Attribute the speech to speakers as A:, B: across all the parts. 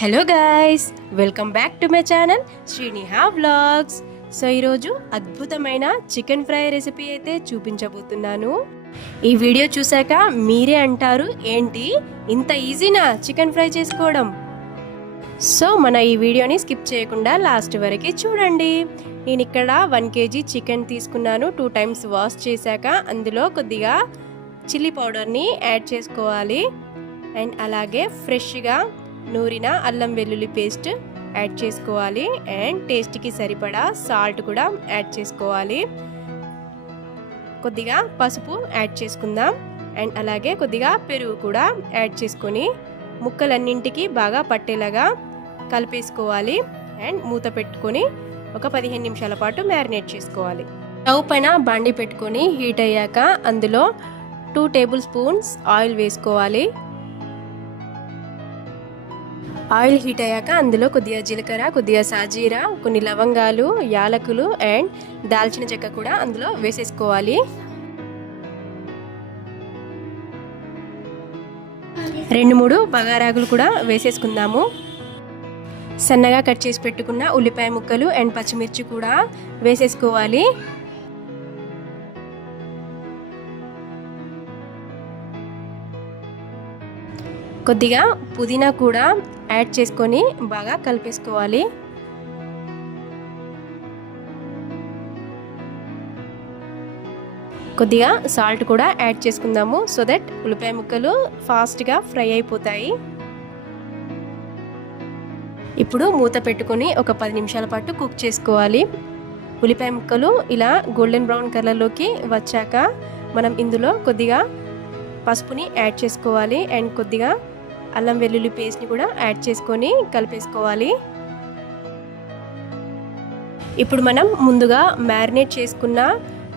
A: Hello guys welcome back to my channel Sriniha vlogs. So ఈరోజు అద్భుతమైన chicken fry recipe అయితే చూపించబోతున్నాను. ఈ వీడియో చూశాక మీరే అంటారు ఏంటి? ఇంత ఈజీనా చికెన్ ఫ్రై చేసుకోవడం? సో మన ఈ వీడియోని స్కిప్ చేయకుండా లాస్ట్ వరకు చూడండి. నేను ఇక్కడ వన్ కేజీ చికెన్ తీసుకున్నాను టూ టైమ్స్ వాష్ చేశాక అందులో కొద్దిగా చిల్లీ పౌడర్ని యాడ్ చేసుకోవాలి. అండ్ అలాగే ఫ్రెష్గా నూరిన అల్లం వెల్లుల్లి పేస్ట్ యాడ్ చేసుకోవాలి అండ్ టేస్ట్కి సరిపడా సాల్ట్ కూడా యాడ్ చేసుకోవాలి. కొద్దిగా పసుపు యాడ్ చేసుకుందాం అండ్ అలాగే కొద్దిగా పెరుగు కూడా యాడ్ చేసుకొని ముక్కలన్నింటికి బాగా పట్టేలాగా కలిపేసుకోవాలి అండ్ మూత పెట్టుకొని ఒక పదిహేను నిమిషాల పాటు మ్యారినేట్ చేసుకోవాలి. స్టవ్ పైన బండి పెట్టుకొని హీట్ అయ్యాక అందులో టూ టేబుల్ స్పూన్స్ ఆయిల్ వేసుకోవాలి. ఆయిల్ హీట్ అయ్యాక అందులో కొద్దిగా జీలకర్ర కొద్దిగా సాజీరా కొన్ని లవంగాలు యాలకులు అండ్ దాల్చిన చెక్క కూడా అందులో వేసేసుకోవాలి. రెండు మూడు బగారాగులు కూడా వేసేసుకుందాము. సన్నగా కట్ చేసి పెట్టుకున్న ఉల్లిపాయ ముక్కలు అండ్ పచ్చిమిర్చి కూడా వేసేసుకోవాలి. కొద్దిగా పుదీనా కూడా యాడ్ చేసుకొని బాగా కలిపేసుకోవాలి. కొద్దిగా సాల్ట్ కూడా యాడ్ చేసుకుందాము సో దట్ ఉల్లిపాయ ముక్కలు ఫాస్ట్గా ఫ్రై అయిపోతాయి. ఇప్పుడు మూత పెట్టుకొని ఒక పది నిమిషాల పాటు కుక్ చేసుకోవాలి. ఉల్లిపాయ ముక్కలు ఇలా గోల్డెన్ బ్రౌన్ కలర్లోకి వచ్చాక మనం ఇందులో కొద్దిగా పసుపుని యాడ్ చేసుకోవాలి. అండ్ కొద్దిగా అల్లం వెల్లుల్లి పేస్ట్ని కూడా యాడ్ చేసుకొని కలిపేసుకోవాలి. ఇప్పుడు మనం ముందుగా మ్యారినేట్ చేసుకున్న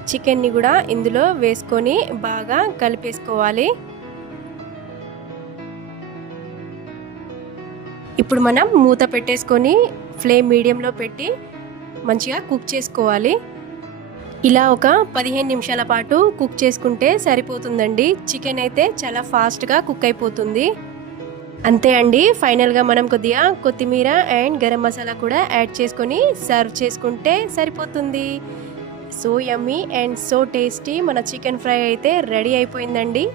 A: చికెన్ని కూడా ఇందులో వేసుకొని బాగా కలిపేసుకోవాలి. ఇప్పుడు మనం మూత పెట్టేసుకొని ఫ్లేమ్ మీడియంలో పెట్టి మంచిగా కుక్ చేసుకోవాలి. ఇలా ఒక పదిహేను నిమిషాల పాటు కుక్ చేసుకుంటే సరిపోతుందండి. చికెన్ అయితే చాలా ఫాస్ట్గా కుక్ అయిపోతుంది. అంతే అండి. ఫైనల్గా మనం కొద్దిగా కొత్తిమీర అండ్ గరం మసాలా కూడా యాడ్ చేసుకొని సర్వ్ చేసుకుంటే సరిపోతుంది. So yummy and so tasty మన చికెన్ ఫ్రై అయితే రెడీ అయిపోయిందండి.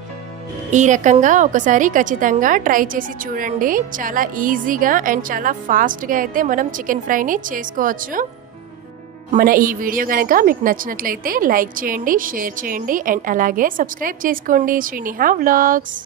A: ఈ రకంగా ఒకసారి ఖచ్చితంగా ట్రై చేసి చూడండి. చాలా ఈజీగా అండ్ చాలా ఫాస్ట్గా అయితే మనం చికెన్ ఫ్రైని చేసుకోవచ్చు. మన ఈ వీడియో కనుక మీకు నచ్చినట్లయితే లైక్ చేయండి షేర్ చేయండి అండ్ అలాగే సబ్స్క్రైబ్ చేసుకోండి. శ్రీనిహా వ్లాగ్స్.